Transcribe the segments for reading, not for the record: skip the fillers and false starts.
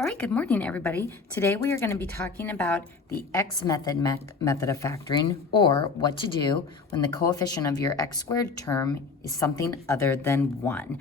All right, good morning, everybody. Today we are going to be talking about the x method method of factoring, or what to do when the coefficient of your x squared term is something other than 1.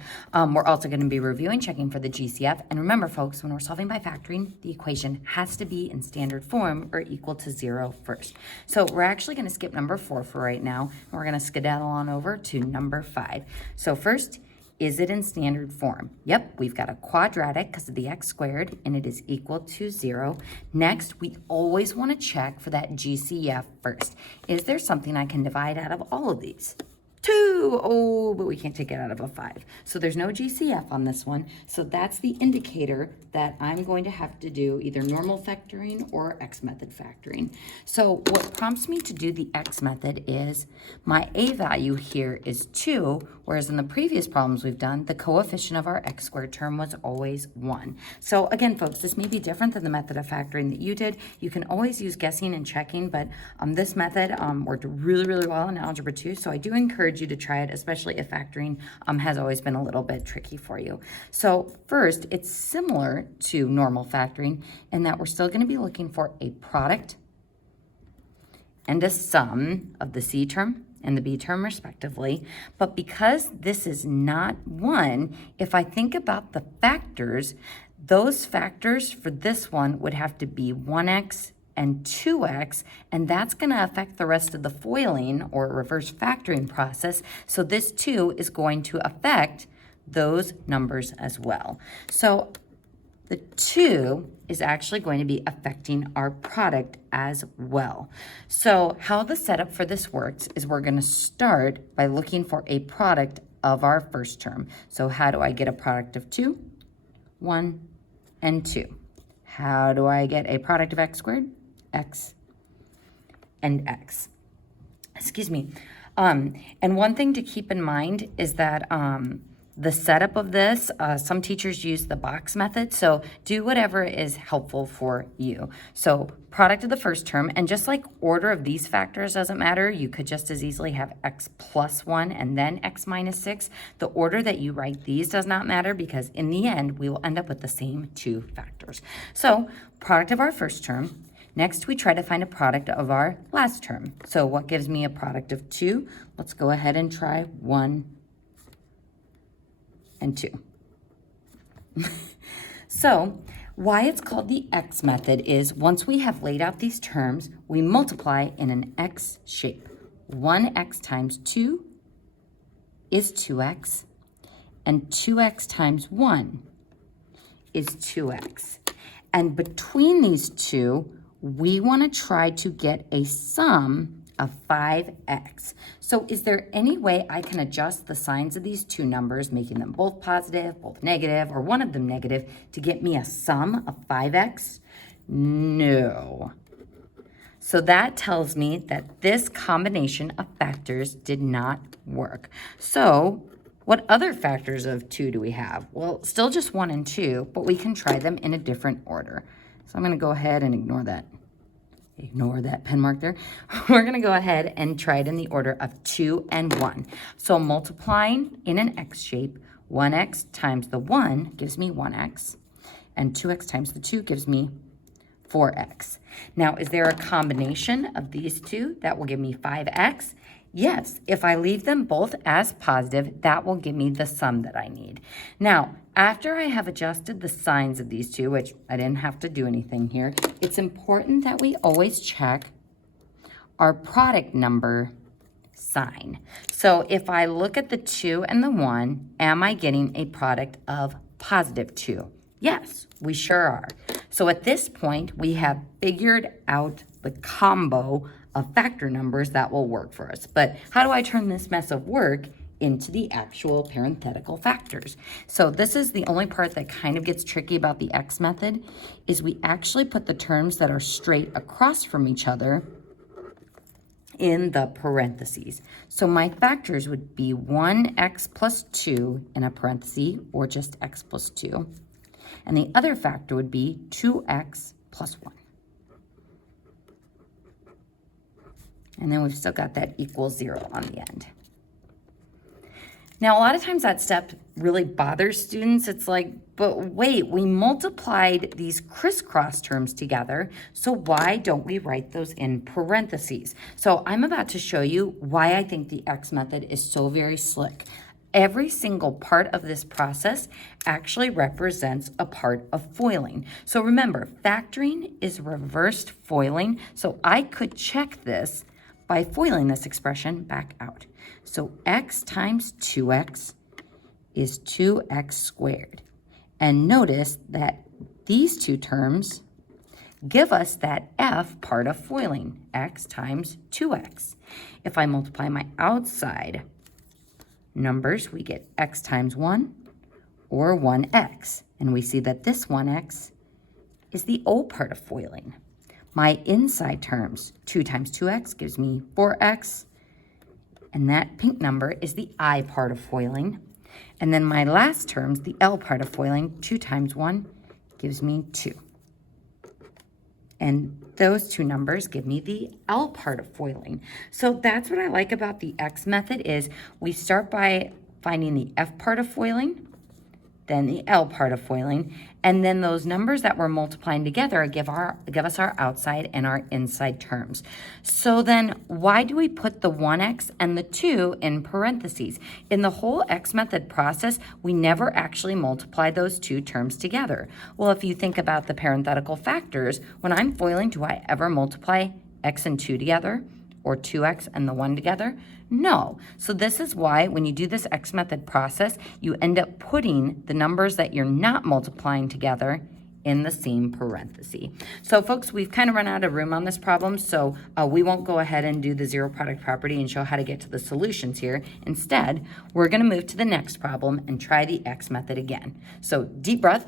We're also going to be reviewing, checking for the GCF. And remember, folks, when we're solving by factoring, the equation has to be in standard form or equal to 0 first. So we're actually going to skip number 4 for right now. And we're going to skedaddle on over to number 5. So first, is it in standard form? Yep, we've got a quadratic because of the x squared, and it is equal to 0. Next, we always want to check for that GCF first. Is there something I can divide out of all of these? 2. Oh, but we can't take it out of a 5. So there's no GCF on this one. So that's the indicator that I'm going to have to do either normal factoring or x method factoring. So what prompts me to do the x method is my a value here is 2, whereas in the previous problems we've done, the coefficient of our x squared term was always 1. So again, folks, this may be different than the method of factoring that you did. You can always use guessing and checking, but this method worked really, really well in Algebra 2. So I do encourage you to try it, especially if factoring has always been a little bit tricky for you. So first, it's similar to normal factoring in that we're still going to be looking for a product and a sum of the C term and the B term respectively. But because this is not 1, if I think about the factors, those factors for this one would have to be 1x and 2x, and that's going to affect the rest of the foiling or reverse factoring process. So this 2 is going to affect those numbers as well. So the 2 is actually going to be affecting our product as well. So how the setup for this works is we're going to start by looking for a product of our first term. So how do I get a product of 2? 1 and 2. How do I get a product of x squared? X and x. Excuse me. And one thing to keep in mind is that the setup of this, some teachers use the box method, so do whatever is helpful for you. So product of the first term, and just like order of these factors doesn't matter, you could just as easily have x plus 1 and then x minus 6. The order that you write these does not matter because in the end, we will end up with the same 2 factors. So product of our first term. Next, we try to find a product of our last term. So what gives me a product of 2? Let's go ahead and try 1 and 2. So why it's called the x method is once we have laid out these terms, we multiply in an x shape. 1x times 2 is 2x, and 2x times 1 is 2x. And between these two, we want to try to get a sum of 5x. So is there any way I can adjust the signs of these two numbers, making them both positive, both negative, or one of them negative, to get me a sum of 5x? No. So that tells me that this combination of factors did not work. So what other factors of 2 do we have? Well, still just 1 and 2, but we can try them in a different order. So I'm going to go ahead and ignore that pen mark there. We're going to go ahead and try it in the order of 2 and 1. So multiplying in an x shape, 1x times the 1 gives me 1x, and 2x times the 2 gives me 4x. Now, is there a combination of these two that will give me 5x? Yes, if I leave them both as positive, that will give me the sum that I need. Now, after I have adjusted the signs of these two, which I didn't have to do anything here, it's important that we always check our product number sign. So if I look at the 2 and the 1, am I getting a product of positive 2? Yes, we sure are. So at this point, we have figured out the combo of factor numbers that will work for us. But how do I turn this mess of work into the actual parenthetical factors? So this is the only part that kind of gets tricky about the x method, is we actually put the terms that are straight across from each other in the parentheses. So my factors would be 1x plus 2 in a parenthesis, or just x plus 2. And the other factor would be 2x plus 1. And then we've still got that equals 0 on the end. Now, a lot of times that step really bothers students. It's like, but wait, we multiplied these crisscross terms together, so why don't we write those in parentheses? So I'm about to show you why I think the X method is so very slick. Every single part of this process actually represents a part of foiling. So remember, factoring is reversed foiling, so I could check this by foiling this expression back out. So x times 2x is 2x squared. And notice that these two terms give us that f part of foiling, x times 2x. If I multiply my outside numbers, we get x times 1 or 1x. And we see that this 1x is the O part of foiling. My inside terms, 2 times 2x gives me 4x. And that pink number is the I part of foiling. And then my last terms, the L part of foiling, 2 times 1 gives me 2. And those two numbers give me the L part of foiling. So that's what I like about the X method is we start by finding the F part of foiling, then the L part of foiling, and then those numbers that we're multiplying together give us our outside and our inside terms. So then why do we put the 1x and the 2 in parentheses? In the whole X method process, we never actually multiply those two terms together. Well, if you think about the parenthetical factors, when I'm foiling, do I ever multiply x and 2 together? Or 2x and the 1 together? No. So this is why when you do this X method process, you end up putting the numbers that you're not multiplying together in the same parenthesis. So folks, we've kind of run out of room on this problem, so we won't go ahead and do the zero product property and show how to get to the solutions here. Instead, we're going to move to the next problem and try the X method again. So deep breath.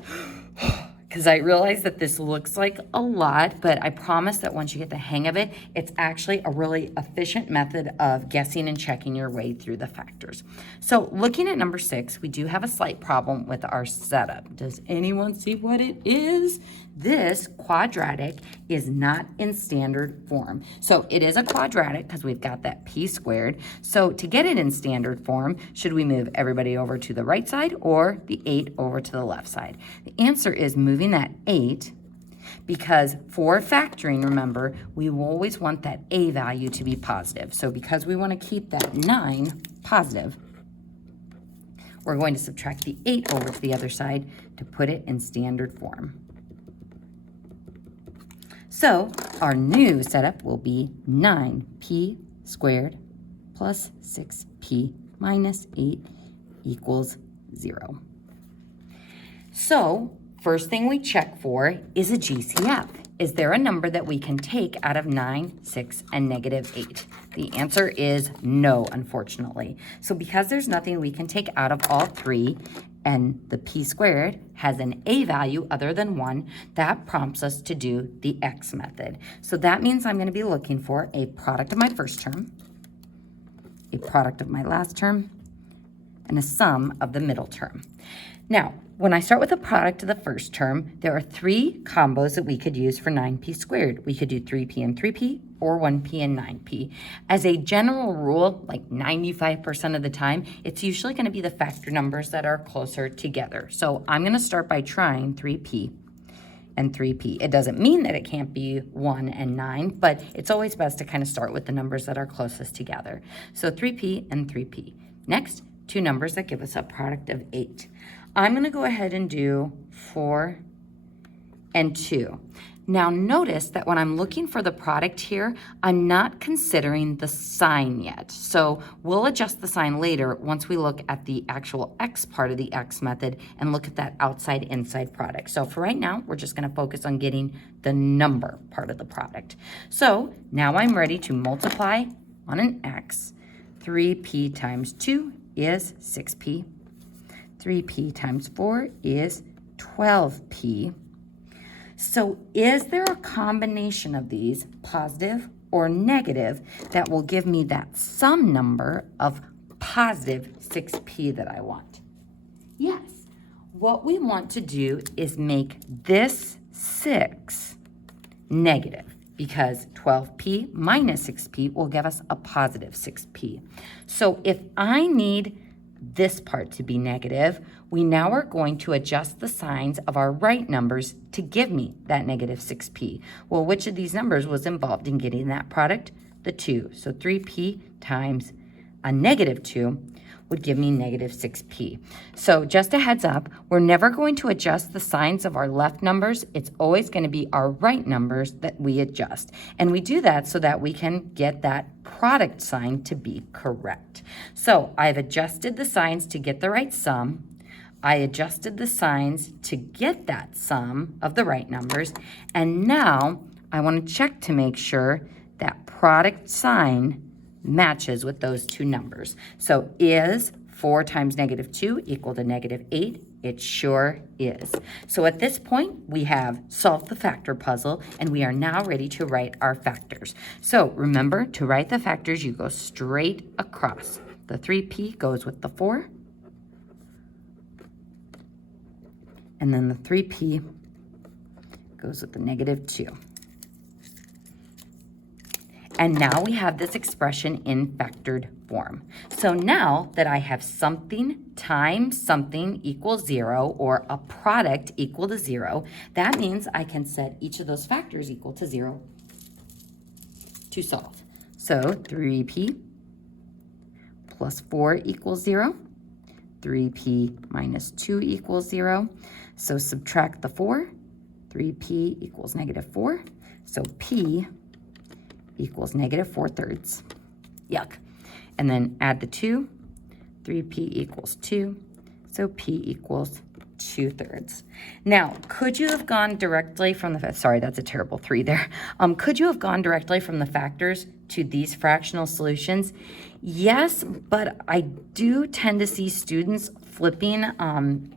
Because I realize that this looks like a lot, but I promise that once you get the hang of it, it's actually a really efficient method of guessing and checking your way through the factors. So looking at number 6, we do have a slight problem with our setup. Does anyone see what it is? This quadratic is not in standard form. So it is a quadratic because we've got that p squared. So to get it in standard form, should we move everybody over to the right side or the 8 over to the left side? The answer is moving that 8 because for factoring, remember, we will always want that a value to be positive. So because we want to keep that 9 positive, we're going to subtract the 8 over to the other side to put it in standard form. So our new setup will be 9p squared plus 6p minus 8 equals 0. So first thing we check for is a GCF. Is there a number that we can take out of 9, 6, and negative 8? The answer is no, unfortunately. So because there's nothing we can take out of all three, and the p squared has an a value other than 1, that prompts us to do the X method. So that means I'm going to be looking for a product of my first term, a product of my last term, and a sum of the middle term. Now, when I start with a product of the first term, there are 3 combos that we could use for 9p squared. We could do 3p and 3p or 1p and 9p. As a general rule, like 95% of the time, it's usually going to be the factor numbers that are closer together. So I'm going to start by trying 3p and 3p. It doesn't mean that it can't be 1 and 9, but it's always best to kind of start with the numbers that are closest together. So 3p and 3p. Next, 2 numbers that give us a product of 8. I'm going to go ahead and do 4 and 2. Now notice that when I'm looking for the product here, I'm not considering the sign yet. So we'll adjust the sign later once we look at the actual X part of the X method and look at that outside-inside product. So for right now, we're just going to focus on getting the number part of the product. So now I'm ready to multiply on an X. 3p times 2 is 6p. 3p times 4 is 12p. So is there a combination of these, positive or negative, that will give me that sum number of positive 6p that I want? Yes. What we want to do is make this 6 negative, because 12p minus 6p will give us a positive 6p. So if I need this part to be negative, we now are going to adjust the signs of our right numbers to give me that negative 6p. Well, which of these numbers was involved in getting that product? The 2. So 3p times a negative 2 would give me negative 6p. So just a heads up, we're never going to adjust the signs of our left numbers. It's always going to be our right numbers that we adjust. And we do that so that we can get that product sign to be correct. So I've adjusted the signs to get the right sum. I adjusted the signs to get that sum of the right numbers. And now I want to check to make sure that product sign matches with those two numbers. So is 4 times negative 2 equal to negative 8? It sure is. So at this point, we have solved the factor puzzle, and we are now ready to write our factors. So remember, to write the factors, you go straight across. The 3p goes with the 4, and then the 3p goes with the negative 2. And now we have this expression in factored form. So now that I have something times something equals 0, or a product equal to 0, that means I can set each of those factors equal to 0 to solve. So 3p plus 4 equals 0. 3p minus 2 equals 0. So subtract the 4. 3p equals negative 4. So p equals negative 4/3. Yuck. And then add the 2. 3p equals 2. So p equals 2/3. Now, could you have gone directly from the, sorry, that's a terrible 3 there. Could you have gone directly from the factors to these fractional solutions? Yes, but I do tend to see students flipping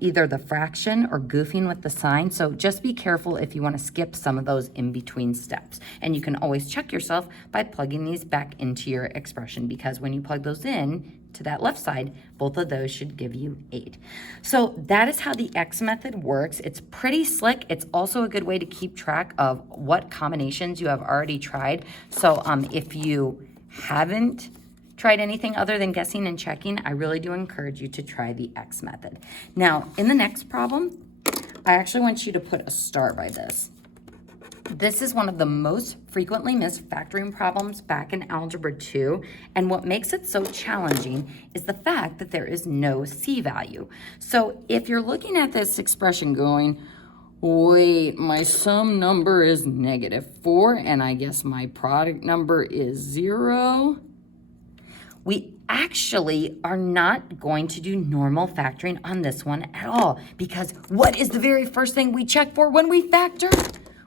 either the fraction or goofing with the sign. So just be careful if you want to skip some of those in between steps. And you can always check yourself by plugging these back into your expression, because when you plug those in to that left side, both of those should give you 8. So that is how the X method works. It's pretty slick. It's also a good way to keep track of what combinations you have already tried. So if you haven't tried anything other than guessing and checking, I really do encourage you to try the X method. Now, in the next problem, I actually want you to put a star by this. This is one of the most frequently missed factoring problems back in Algebra 2, and what makes it so challenging is the fact that there is no C value. So if you're looking at this expression going, wait, my sum number is negative 4, and I guess my product number is 0, we actually are not going to do normal factoring on this one at all, because what is the very first thing we check for when we factor?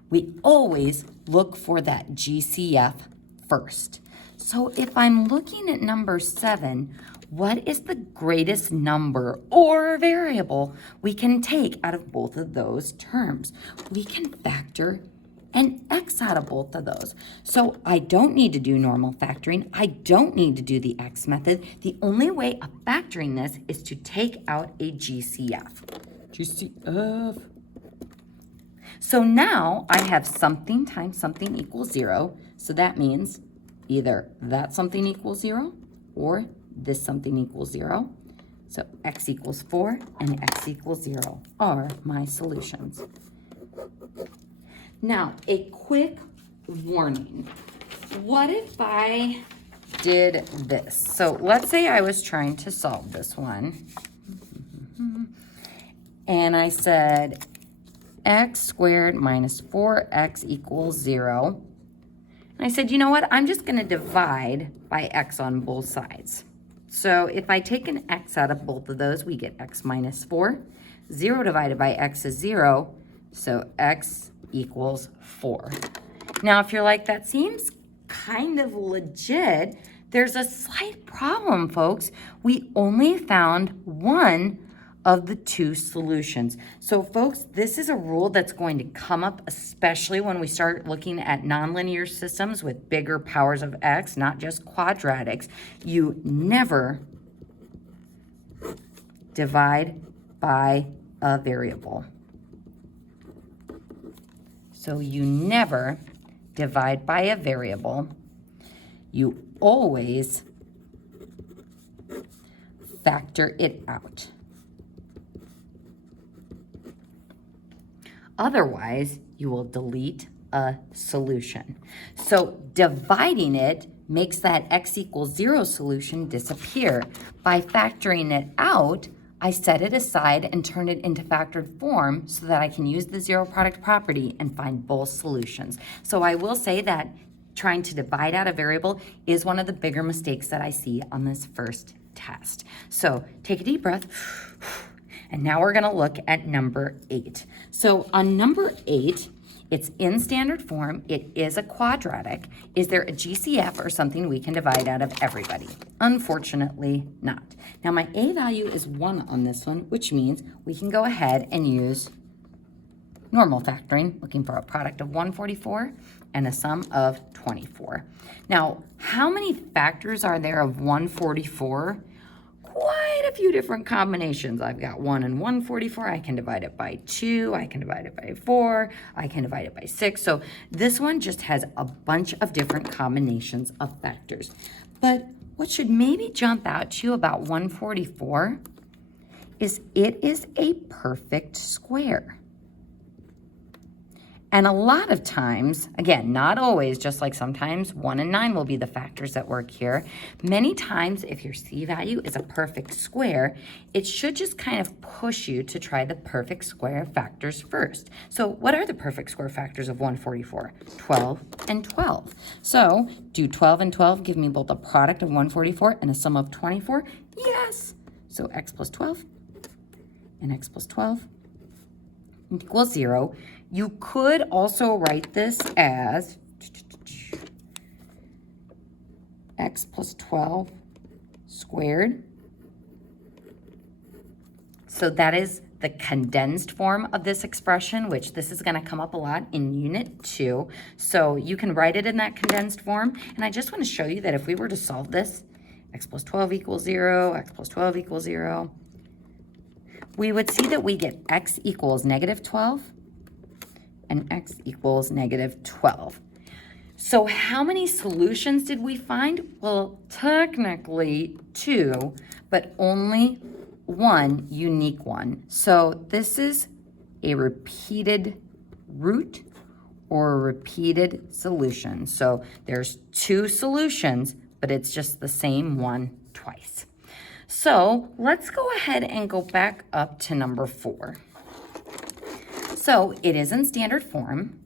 We always look for that GCF first. So if I'm looking at number 7, what is the greatest number or variable we can take out of both of those terms? We can factor an X out of both of those. So I don't need to do normal factoring. I don't need to do the X method. The only way of factoring this is to take out a GCF. GCF. So now I have something times something equals 0. So that means either that something equals 0 or this something equals 0. So X equals 4 and X equals 0 are my solutions. Now, a quick warning. What if I did this? So let's say I was trying to solve this one. And I said x squared minus 4x equals 0. And I said, you know what? I'm just going to divide by x on both sides. So if I take an x out of both of those, we get x minus 4. 0 divided by x is 0. So x equals 4. Now, if you're like, that seems kind of legit, there's a slight problem, folks. We only found one of the two solutions. So, folks, this is a rule that's going to come up, especially when we start looking at nonlinear systems with bigger powers of x, not just quadratics. You never divide by a variable. So you never divide by a variable. You always factor it out. Otherwise, you will delete a solution. So dividing it makes that x equals 0 solution disappear. By factoring it out, I set it aside and turn it into factored form so that I can use the zero product property and find both solutions. So I will say that trying to divide out a variable is one of the bigger mistakes that I see on this first test. So take a deep breath. And now we're gonna look at number 8. So on number 8, it's in standard form, it is a quadratic. Is there a GCF or something we can divide out of everybody? Unfortunately not. Now my A value is 1 on this one, which means we can go ahead and use normal factoring, looking for a product of 144 and a sum of 24. Now, how many factors are there of 144? Quite a few different combinations. I've got 1 and 144. I can divide it by 2. I can divide it by 4. I can divide it by 6. So this one just has a bunch of different combinations of factors. But what should maybe jump out to you about 144 is it is a perfect square. And a lot of times, again, not always, just like sometimes 1 and 9 will be the factors that work here. Many times, if your C value is a perfect square, it should just kind of push you to try the perfect square factors first. So what are the perfect square factors of 144? 12 and 12. So do 12 and 12 give me both a product of 144 and a sum of 24? Yes. So x plus 12 and x plus 12 equals 0. You could also write this as x plus 12 squared. So that is the condensed form of this expression, which this is going to come up a lot in Unit 2. So you can write it in that condensed form. And I just want to show you that if we were to solve this, x plus 12 equals 0, x plus 12 equals 0, we would see that we get x equals negative 12 and x equals negative 12. So how many solutions did we find? Well, technically 2, but only one unique one. So this is a repeated root or a repeated solution. So there's 2 solutions, but it's just the same one twice. So let's go ahead and go back up to number 4. So it is in standard form.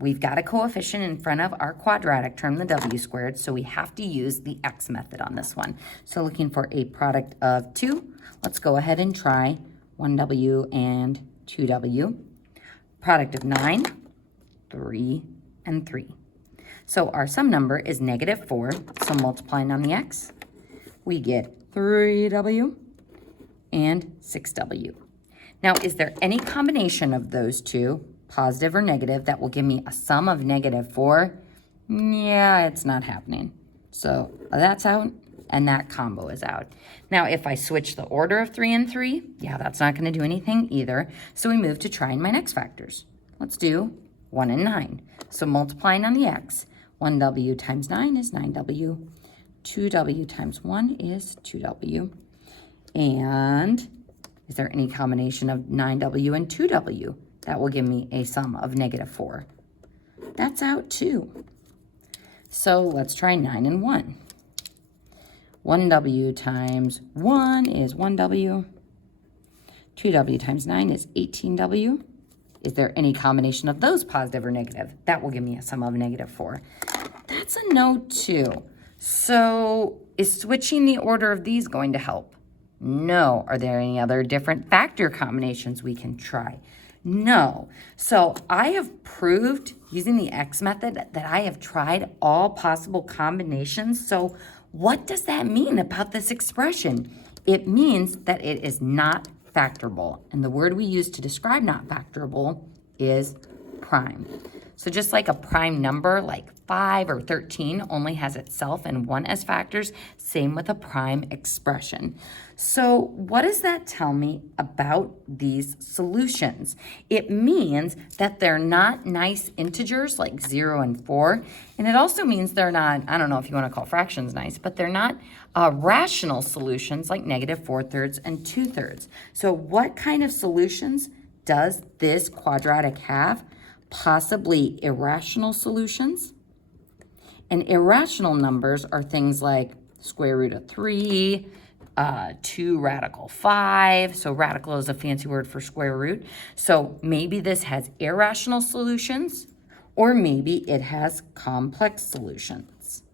We've got a coefficient in front of our quadratic term, the w squared, so we have to use the x method on this one. So looking for a product of 2, let's go ahead and try 1w and 2w. Product of 9, 3, and 3. So our sum number is negative 4, so multiplying on the x, we get 3w and 6w. Now, is there any combination of those two, positive or negative, that will give me a sum of negative 4? Yeah, it's not happening. So that's out, and that combo is out. Now, if I switch the order of 3 and 3, yeah, that's not going to do anything either. So we move to trying my next factors. Let's do 1 and 9. So multiplying on the x, 1w times 9 is 9w. 2w times 1 is 2w. And is there any combination of 9w and 2w that will give me a sum of negative 4? That's out too. So let's try 9 and 1. 1w times 1 is 1w. 2w times 9 is 18w. Is there any combination of those, positive or negative? That will give me a sum of negative 4. That's a no too. So is switching the order of these going to help? No. Are there any other different factor combinations we can try? No. So I have proved using the x method that I have tried all possible combinations. So what does that mean about this expression? It means that it is not factorable. And the word we use to describe not factorable is prime. So just like a prime number like 5 or 13 only has itself and 1 as factors, same with a prime expression. So what does that tell me about these solutions? It means that they're not nice integers like 0 and 4, and it also means they're not, I don't know if you want to call fractions nice, but they're not rational solutions like -4/3 and 2/3. So what kind of solutions does this quadratic have? Possibly irrational solutions. And irrational numbers are things like square root of 3, 2 radical 5. So radical is a fancy word for square root. So maybe this has irrational solutions, or maybe it has complex solutions.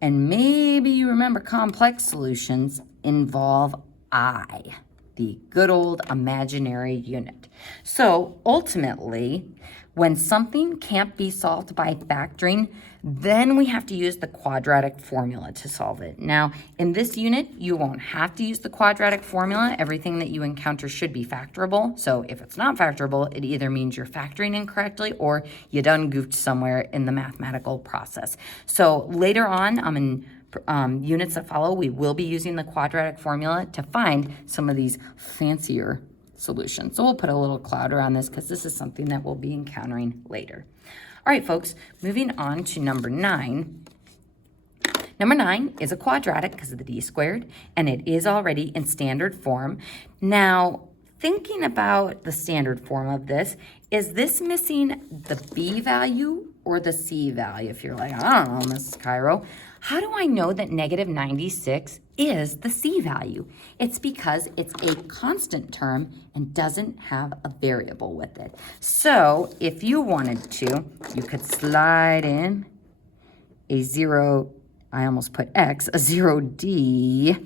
And maybe you remember complex solutions involve I, the good old imaginary unit. So ultimately, when something can't be solved by factoring, then we have to use the quadratic formula to solve it. Now, in this unit, you won't have to use the quadratic formula. Everything that you encounter should be factorable. So if it's not factorable, it either means you're factoring incorrectly or you done goofed somewhere in the mathematical process. So later on, in units that follow, we will be using the quadratic formula to find some of these fancier solutions. So we'll put a little cloud around this because this is something that we'll be encountering later. All right, folks, moving on to number 9. Number 9 is a quadratic because of the d squared, and it is already in standard form. Now, thinking about the standard form of this, is this missing the b value or the c value? If you're like, I don't know, Mrs. Cairo, how do I know that -96 is the c value? It's because it's a constant term and doesn't have a variable with it. So if you wanted to, you could slide in a 0, I almost put x, a 0d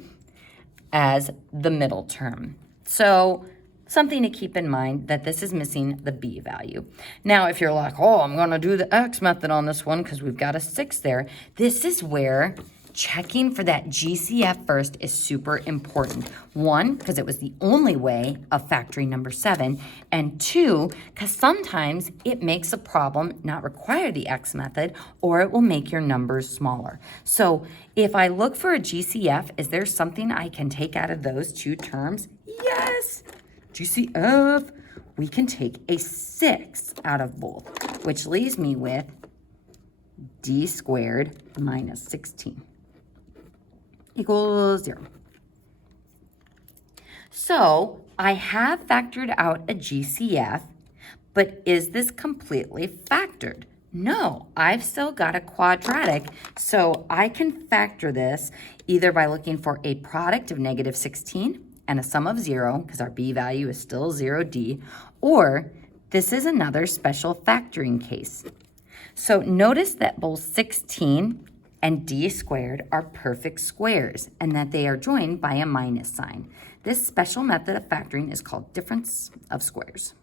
as the middle term. So something to keep in mind that this is missing the b value. Now, if you're like, oh, I'm going to do the x method on this one because we've got a 6 there, this is where checking for that GCF first is super important. 1, because it was the only way of factoring number 7, and 2, because sometimes it makes a problem not require the x method, or it will make your numbers smaller. So if I look for a GCF, is there something I can take out of those two terms? Yes! GCF, we can take a 6 out of both, which leaves me with d squared minus 16 equals 0. So I have factored out a GCF, but is this completely factored? No, I've still got a quadratic, so I can factor this either by looking for a product of -16 and a sum of 0, because our b value is still 0d, or this is another special factoring case. So notice that both 16 and d squared are perfect squares, and that they are joined by a minus sign. This special method of factoring is called difference of squares.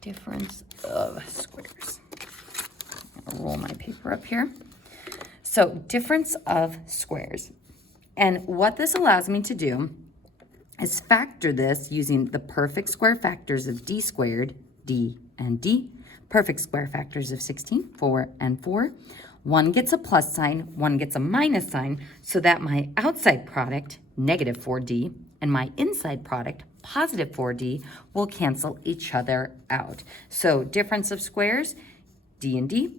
Difference of squares. I'll roll my paper up here. So difference of squares. And what this allows me to do is factor this using the perfect square factors of d squared, d and d, perfect square factors of 16, 4 and 4. One gets a plus sign, one gets a minus sign, so that my outside product, -4d, and my inside product, +4d, will cancel each other out. So difference of squares, d and d,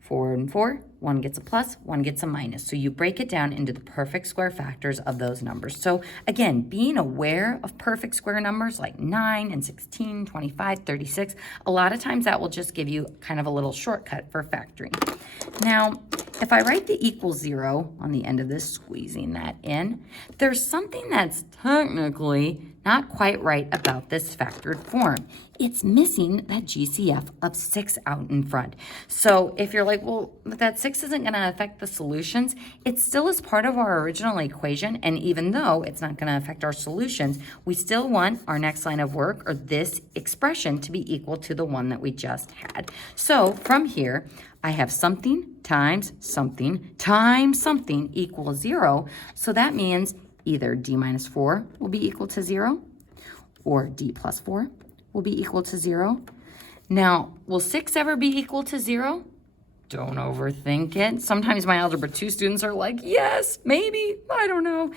4 and 4, one gets a plus, one gets a minus. So you break it down into the perfect square factors of those numbers. So again, being aware of perfect square numbers like 9 and 16, 25, 36, a lot of times that will just give you kind of a little shortcut for factoring. Now, if I write the equals 0 on the end of this, squeezing that in, there's something that's technically not quite right about this factored form. It's missing that GCF of 6 out in front. So if you're like, well, but that 6 isn't going to affect the solutions, it still is part of our original equation, and even though it's not going to affect our solutions, we still want our next line of work, or this expression, to be equal to the one that we just had. So from here, I have something times something times something equals 0. So that means either d minus 4 will be equal to 0, or d plus 4 will be equal to 0. Now, will 6 ever be equal to 0? Don't overthink it. Sometimes my Algebra 2 students are like, yes, maybe, I don't know.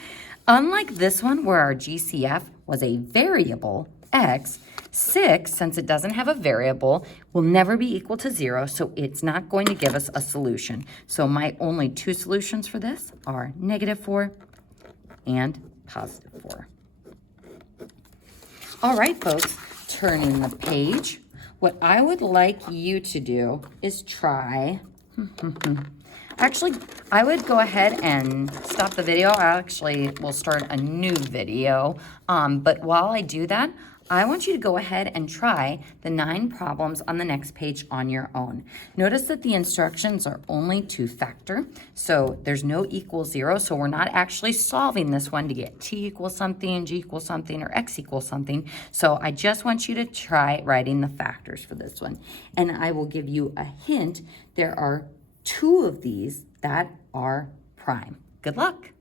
Unlike this one where our GCF was a variable, x, 6, since it doesn't have a variable, will never be equal to 0, so it's not going to give us a solution. So my only two solutions for this are -4 and +4. All right, folks, turning the page. What I would like you to do is try, actually, I would go ahead and stop the video. I actually will start a new video, but while I do that, I want you to go ahead and try the 9 problems on the next page on your own. Notice that the instructions are only to factor, so there's no equal 0, so we're not actually solving this one to get t equals something, g equals something, or x equals something. So I just want you to try writing the factors for this one. And I will give you a hint. There are 2 of these that are prime. Good luck.